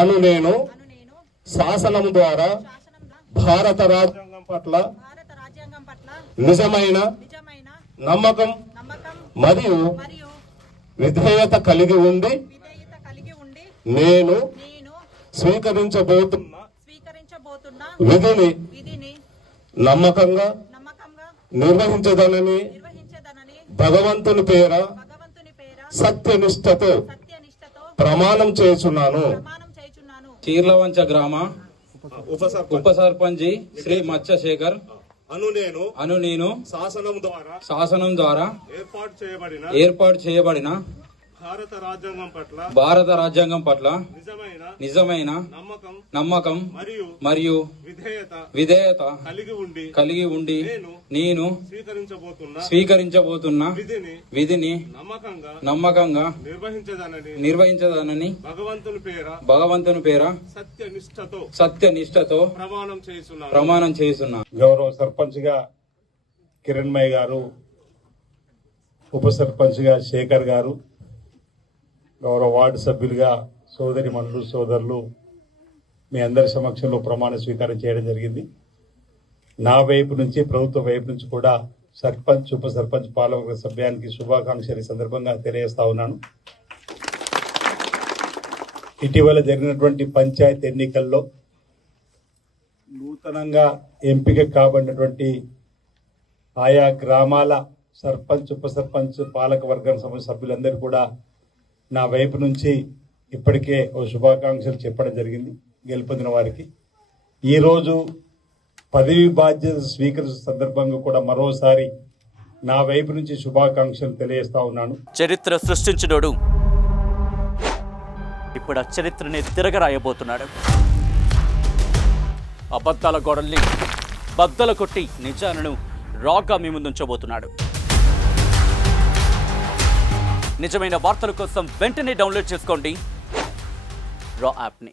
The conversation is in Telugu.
అను నేను శాసనం ద్వారా భారత రాజ్యాంగం పట్ల నిజమైన నమ్మకం మరియు విధేయత కలిగి ఉండి నేను స్వీకరించబోతున్న విధిని నమ్మకంగా నిర్వహించదనని భగవంతుని పేర సత్యనిష్టతో ప్రమాణం చేస్తున్నాను. చీర్లవంచ గ్రామ ఉప సర్పంచి శ్రీ మత్స్యశేఖర్ అను నేను శాసనం ద్వారా ఏర్పాటు చేయబడిన భారత రాజ్యాంగం పట్ల నిజమైన నమ్మకం మరియు విధేయత కలిగి ఉండి నేను స్వీకరించబోతున్న విధిని నమ్మకంగా నిర్వహించదనని భగవంతుని పేర సత్యనిష్టతో ప్రమాణం చేస్తున్నా. గౌరవ సర్పంచ్ గా కిరణ్మయ్య గారు, ఉప సర్పంచ్ గా శేఖర్ గారు, గౌరవ వార్డు సభ్యులుగా సోదరి మనులు సోదరులు మీ అందరి సమక్షంలో ప్రమాణ స్వీకారం చేయడం జరిగింది. నా వైపు నుంచి, ప్రభుత్వ వైపు నుంచి కూడా సర్పంచ్ ఉప సర్పంచ్ పాలక సభ్యానికి శుభాకాంక్షలు ఈ సందర్భంగా తెలియజేస్తా ఉన్నాను. ఇటీవల జరిగినటువంటి పంచాయతీ ఎన్నికల్లో నూతనంగా ఎంపిక కాబడినటువంటి ఆయా గ్రామాల సర్పంచ్ ఉప సర్పంచ్ పాలక వర్గం సభ్యులందరూ కూడా నా వైపు నుంచి ఇప్పటికే ఓ శుభాకాంక్షలు చెప్పడం జరిగింది గెలుపొందిన వారికి. ఈరోజు పదవి బాధ్యత స్వీకరించిన సందర్భంగా కూడా మరోసారి నా వైపు నుంచి శుభాకాంక్షలు తెలియజేస్తా ఉన్నాను. చరిత్ర సృష్టించినోడు ఇప్పుడు ఆ చరిత్రని తిరగరాయబోతున్నాడు. అబద్ధాల గోడల్ని బద్దలు కొట్టి నిజాలను రాగా మీ ముందుంచబోతున్నాడు. నిజమైన వార్తల కోసం వెంటనే డౌన్లోడ్ చేసుకోండి రా యాప్ని.